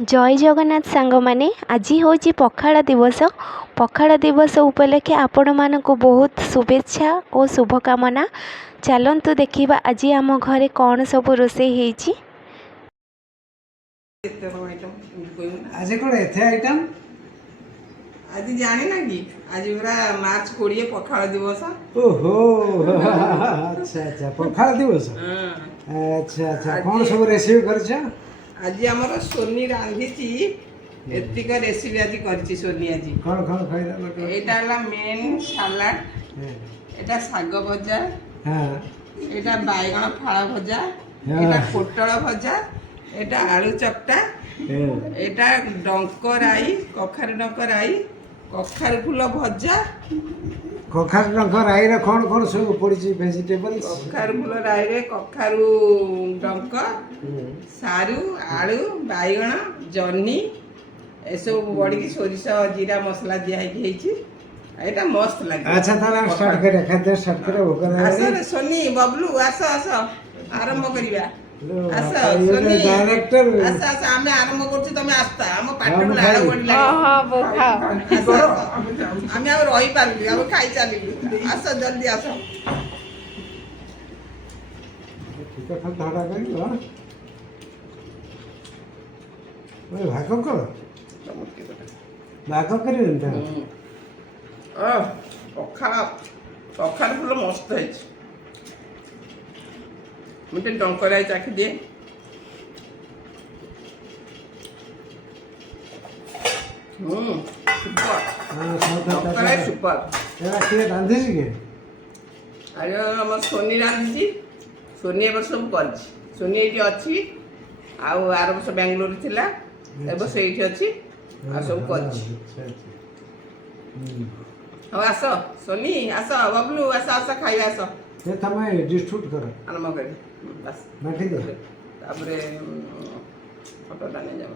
जय जगन्नाथ सांग माने आज हूँ पखाड़ दिवस। पखाड़ दिवस उपलक्षे आपण मानक बहुत शुभेच्छा और शुभकामना। चलतु देखा आज आम घरे कौन सब रोषे होती। आज कौन एथे आइटम आज जाने ना कि आज पूरा मार्च 20 पखाड़ दिवस। ओहो अच्छा अच्छा पखाड़ दिवस। अच्छा अच्छा कौन सब रेसिपी करछ? आज हमर सोनी रांधीची एतिक रेसिपी आज करछि सोनी आज। कौन कौन खाइला एटा हला मेन सलाड, एटा साग भजा, हां एटा बायगण फाळ भजा, एटा पोटळ भजा, एटा आलू चपटा, एटा डंकराई कखारू डंकराई, कखारू फूल भजा। कखारू डंकर राई रे कौन कौन सब पड़ी वेजिटेबल्स? कखारू फूल राई रे कखारू डंक, सारू, आलू, बायगण, जह्नी एसब बड़ी सोरिष जीरा मसला दिया है। एटा मस्त लगे। अच्छा ताला हम स्टार्ट करे खाते स्टार्ट करे भोक आस ना रे सोनी बबलू आस आस आरंभ करिया। आस ये सोनी डायरेक्टर आस आस आमे आरंभ करछु तमे आस्ता हम पाटू लाड़ बडी लागे। हाँ वो खाओ। आमे अब रही पारबी अब खाई चालिबी। आस जल्दी आस। ठीक है धाड़ा करी हां ओए भाग कर भाग करी नता कखारू फूल मस्त है। मुझे डंकराई चाखी दिए। सुपर हां सब डंकराई सुपर। एरा के रांधि के अरे हम सोनी रांधी सोनी ए वर्ष सब कर सोनी ये अच्छी आउ आर वर्ष बेंगलोर थिला ए वर्ष एठी अच्छी आ सब कर। हाँ आस सोनी आस बबलू आस आस खाई आस ये तमे डिस्ट्रीब्यूट कर आरंभ कर बस ना ठीक है तापर फोटोटा नहीं जाओ।